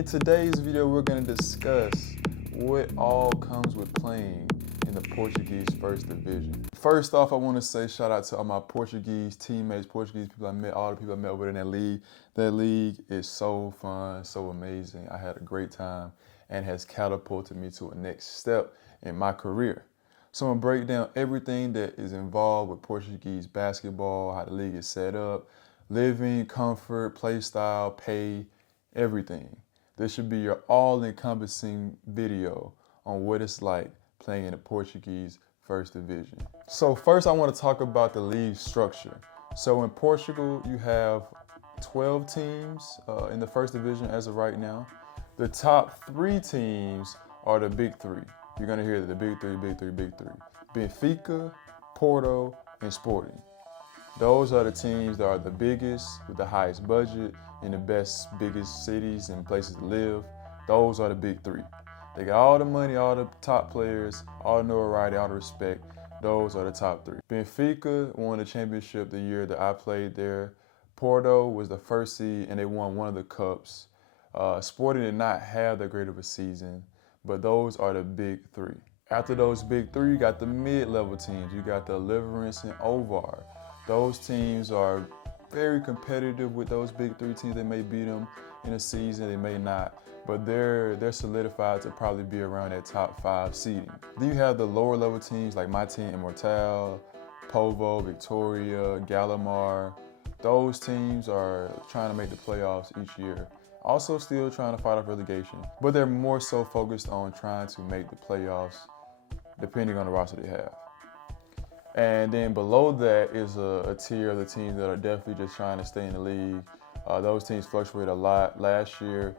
In today's video, we're going to discuss what all comes with playing in the Portuguese First Division. First off, I want to say shout out to all my Portuguese teammates, Portuguese people I met, all the people I met over in that league. That league is so fun, so amazing. I had a great time and has catapulted me to a next step in my career. So I'm going to break down everything that is involved with Portuguese basketball, how the league is set up, living, comfort, play style, pay, everything. This should be your all-encompassing video on what it's like playing in the Portuguese First Division. So first I want to talk about the league structure. So in Portugal, you have 12 teams in the First Division as of right now. The top 3 teams are the big 3. You're going to hear the big 3, big 3, big 3. Benfica, Porto, and Sporting. Those are the teams that are the biggest, with the highest budget, in the biggest cities and places to live. Those are the big 3. They got all the money, all the top players, all the notoriety, all the respect. Those are the top 3. Benfica won the championship the year that I played there. Porto was the first seed and they won one of the cups. Sporting did not have that great of a season, but those are the big 3. After those big 3, you got the mid-level teams. You got the Liverence and Ovar. Those teams are very competitive with those big 3 teams. They may beat them in a season, they may not, but they're solidified to probably be around that top 5 seeding. Then you have the lower level teams like my team, Imortal, Povo, Victoria, Gallimar. Those teams are trying to make the playoffs each year. Also still trying to fight off relegation, but they're more so focused on trying to make the playoffs depending on the roster they have. And then below that is a tier of the teams that are definitely just trying to stay in the league. Those teams fluctuate a lot. Last year,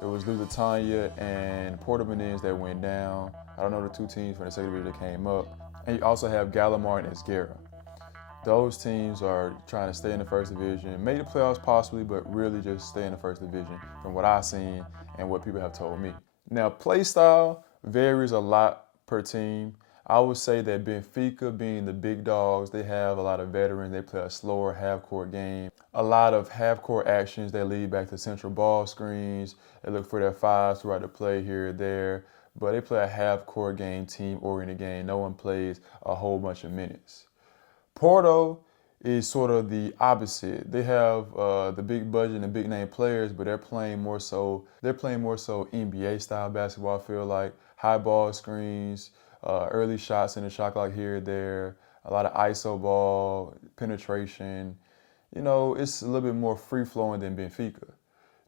it was Lusitania and Portimonense that went down. I don't know the 2 teams from the second division that came up. And you also have Gallimar and Esguerra. Those teams are trying to stay in the First Division, make the playoffs possibly, but really just stay in the First Division from what I've seen and what people have told me. Now, play style varies a lot per team. I would say that Benfica, being the big dogs, they have a lot of veterans. They play a slower half-court game. A lot of half-court actions that lead back to central ball screens. They look for their 5s throughout the play here or there. But they play a half-court game, team-oriented game. No one plays a whole bunch of minutes. Porto is sort of the opposite. They have the big budget and big name players, but they're playing more so NBA style basketball, I feel like. High ball screens, early shots in the shot clock here or there, a lot of ISO ball, penetration. You know, it's a little bit more free-flowing than Benfica.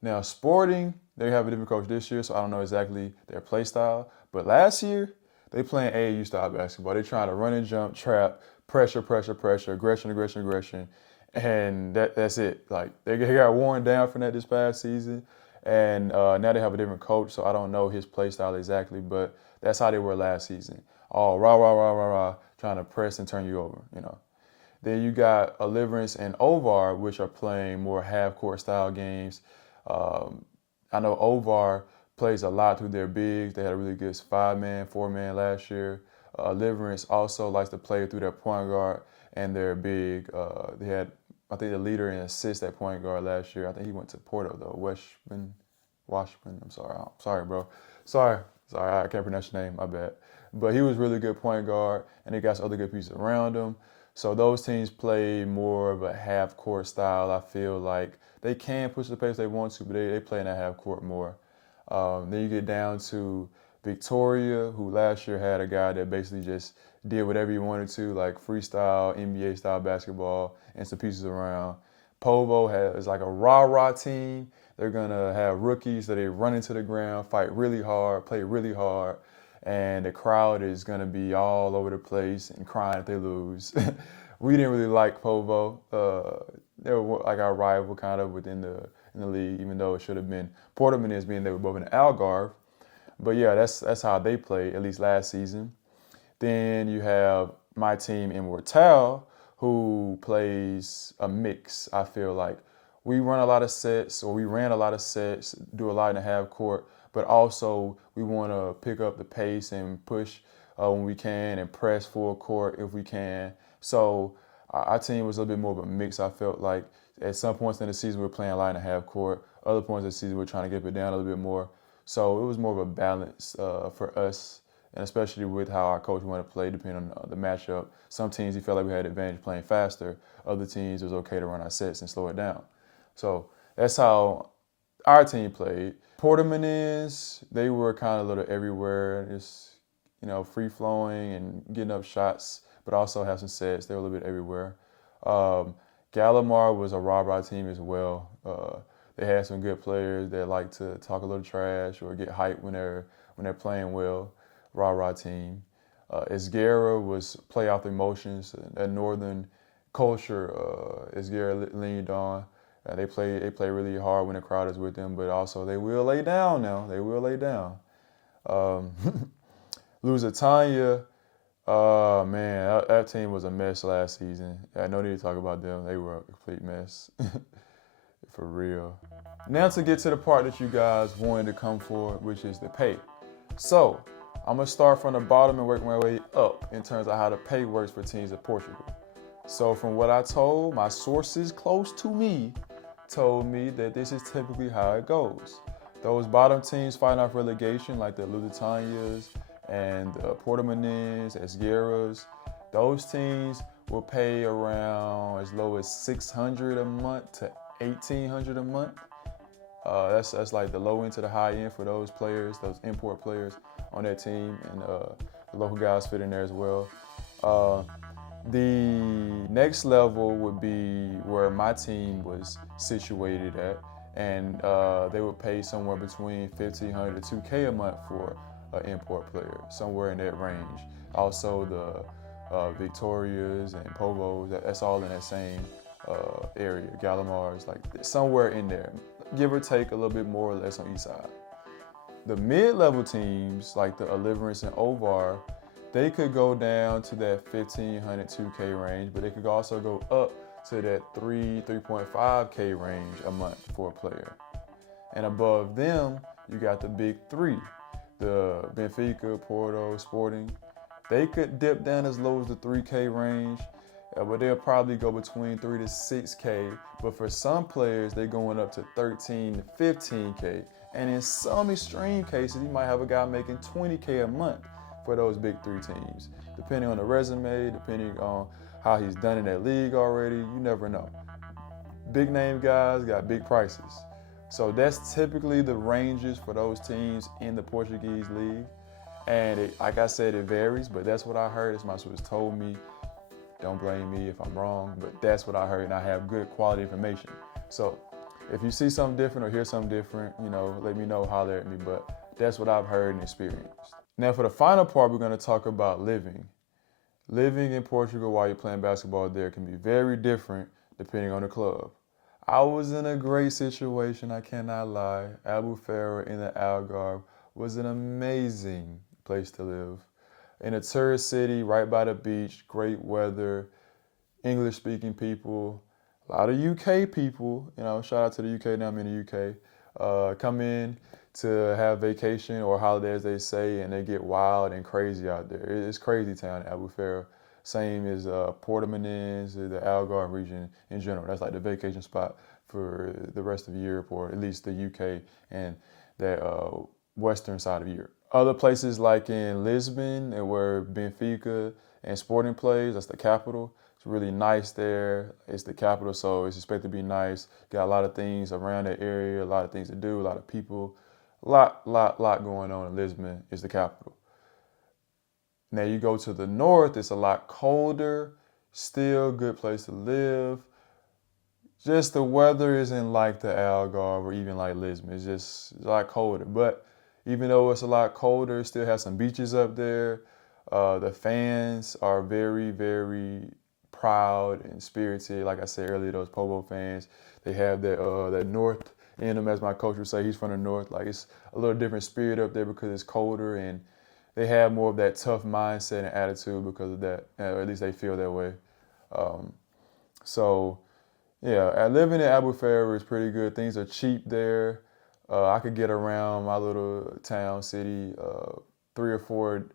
Now, Sporting, they have a different coach this year, so I don't know exactly their play style. But last year, they playing AAU style basketball. They're trying to run and jump, trap, pressure, aggression. And that's it. Like, they got worn down from that this past season. And now they have a different coach, so I don't know his play style exactly, but that's how they were last season. All rah, trying to press and turn you over, you know. Then you got Liverence and Ovar, which are playing more half-court style games. I know Ovar plays a lot through their bigs. They had a really good 5-man, 4-man last year. Liverence also likes to play through their point guard and their big. They had, I think, the leader in assists at point guard last year. I think he went to Porto, though. Washburn. I'm sorry, bro. Sorry, I can't pronounce your name. My bad. But he was really good point guard, and they got some other good pieces around him. So those teams play more of a half-court style. I feel like they can push the pace if they want to, but they play in that half-court more. Then you get down to Victoria, who last year had a guy that basically just did whatever he wanted to, like freestyle, NBA-style basketball, and some pieces around. Povo is like a rah-rah team. They're going to have rookies that they run into the ground, fight really hard, play really hard, and the crowd is going to be all over the place and crying if they lose. We didn't really like Povo. They were like our rival kind of in the league, even though it should have been Portimonense, being they were both in the Algarve. But yeah, that's how they played, at least last season. Then you have my team, Imortal, who plays a mix, I feel like. We ran a lot of sets, do a lot in the half court, but also we want to pick up the pace and push when we can and press full court if we can. So our team was a little bit more of a mix, I felt like. At some points in the season, we were playing a lot in the half court. Other points of the season, we're trying to get it down a little bit more. So it was more of a balance for us, and especially with how our coach wanted to play, depending on the matchup. Some teams, he felt like we had advantage playing faster. Other teams, it was okay to run our sets and slow it down. So that's how our team played. Portman's, they were kind of a little everywhere, just, free flowing and getting up shots, but also have some sets. They were a little bit everywhere. Gallimar was a rah-rah team as well. They had some good players that like to talk a little trash or get hyped when they're playing well. Rah-rah team. Esguerra was play off the emotions. That northern culture, Esguerra leaned on. They play really hard when the crowd is with them, but also they will lay down now. They will lay down. Lusitania, man, that team was a mess last season. No need to talk about them. They were a complete mess. For real. Now to get to the part that you guys wanted to come for, which is the pay. So, I'm going to start from the bottom and work my way up in terms of how the pay works for teams in Portugal. So from what I told, my sources close to me told me that this is typically how it goes. Those bottom teams fighting off relegation, like the Lusitanias and the Portman's, Esguerras, those teams will pay around as low as $600 a month to $1,800 a month. That's like the low end to the high end for those players, those import players on that team, and the local guys fit in there as well. The next level would be where my team was situated at, and they would pay somewhere between $1,500 to $2,000 a month for an import player, somewhere in that range. Also, the Victorias and Povos, that's all in that same area. Gallimars, like somewhere in there, give or take a little bit more or less on each side. The mid-level teams, like the Deliverance and Ovar, they could go down to that $1,500, $2,000 range, but they could also go up to that $3.5K range a month for a player. And above them, you got the big three, the Benfica, Porto, Sporting. They could dip down as low as the $3K range, but they'll probably go between $3 to $6K. But for some players, they're going up to $13 to $15K. And in some extreme cases, you might have a guy making $20K a month for those big three teams. Depending on the resume, depending on how he's done in that league already, you never know. Big name guys got big prices. So that's typically the ranges for those teams in the Portuguese league. And like I said, it varies, but that's what I heard. That's my source told me. Don't blame me if I'm wrong, but that's what I heard, and I have good quality information. So if you see something different or hear something different, let me know, holler at me, but that's what I've heard and experienced. Now for the final part, we're going to talk about living. Living in Portugal while you're playing basketball there can be very different depending on the club. I was in a great situation, I cannot lie. Albufeira in the Algarve was an amazing place to live. In a tourist city, right by the beach, great weather, English-speaking people, a lot of UK people, shout out to the UK, now I'm in the UK, come in to have vacation or holiday, as they say, and they get wild and crazy out there. It's crazy town, Albufeira. Same as Portman's, the Algarve region in general. That's like the vacation spot for the rest of Europe, or at least the UK and that western side of Europe. Other places like in Lisbon, where Benfica and Sporting plays, that's the capital. It's really nice there. It's the capital, so it's expected to be nice. Got a lot of things around that area, a lot of things to do, a lot of people. A lot going on in Lisbon. Is the capital. Now you go to the north, it's a lot colder, still good place to live. Just the weather isn't like the Algarve or even like Lisbon. It's just a lot colder. But even though it's a lot colder, it still has some beaches up there. The fans are very, very proud and spirited. Like I said earlier, those Povo fans, they have that north in them, as my coach would say. He's from the north. Like, it's a little different spirit up there because it's colder, and they have more of that tough mindset and attitude because of that. Or at least they feel that way. So yeah, living in Albufeira is pretty good. Things are cheap there. I could get around my little town, city, 3 or 4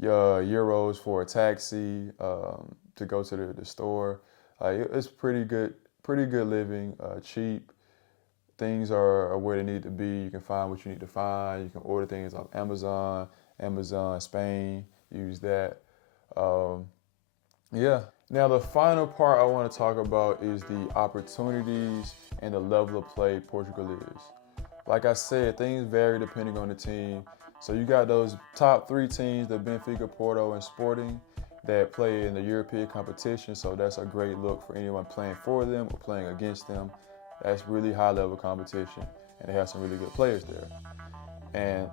euros for a taxi to go to the store. It's pretty good living, cheap. things are where they need to be. You can find what you need to find. You can order things on Amazon, Spain, use that. Yeah. Now, the final part I want to talk about is the opportunities and the level of play Portugal is. Like I said, things vary depending on the team. So you got those top three teams, the Benfica, Porto, and Sporting, that play in the European competition. So that's a great look for anyone playing for them or playing against them. That's really high level competition, and they have some really good players there. And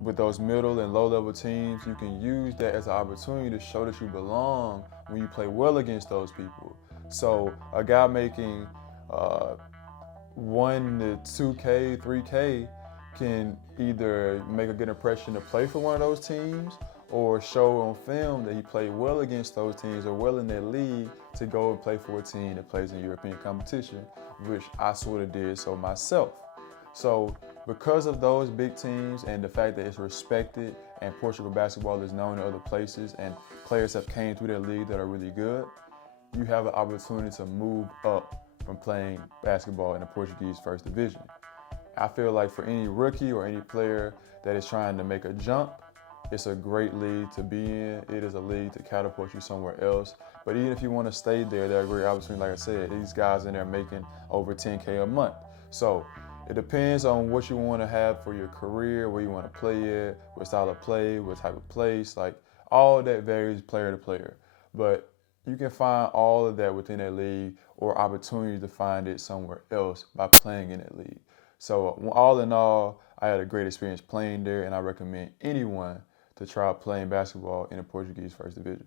with those middle and low level teams, you can use that as an opportunity to show that you belong when you play well against those people. So a guy making 1 to 2K, 3K can either make a good impression to play for one of those teams or show on film that he played well against those teams or well in their league to go and play for a team that plays in European competition, which I sort of did so myself. So because of those big teams and the fact that it's respected and Portugal basketball is known in other places and players have came through their league that are really good, you have an opportunity to move up from playing basketball in the Portuguese First Division. I feel like for any rookie or any player that is trying to make a jump, it's a great league to be in. It is a league to catapult you somewhere else. But even if you want to stay there, there are great opportunities. Like I said, these guys in there making over 10K a month. So it depends on what you want to have for your career, where you want to play at, what style of play, what type of place. Like all that varies player to player. But you can find all of that within that league or opportunity to find it somewhere else by playing in that league. So all in all, I had a great experience playing there, and I recommend anyone to try playing basketball in the Portuguese First Division.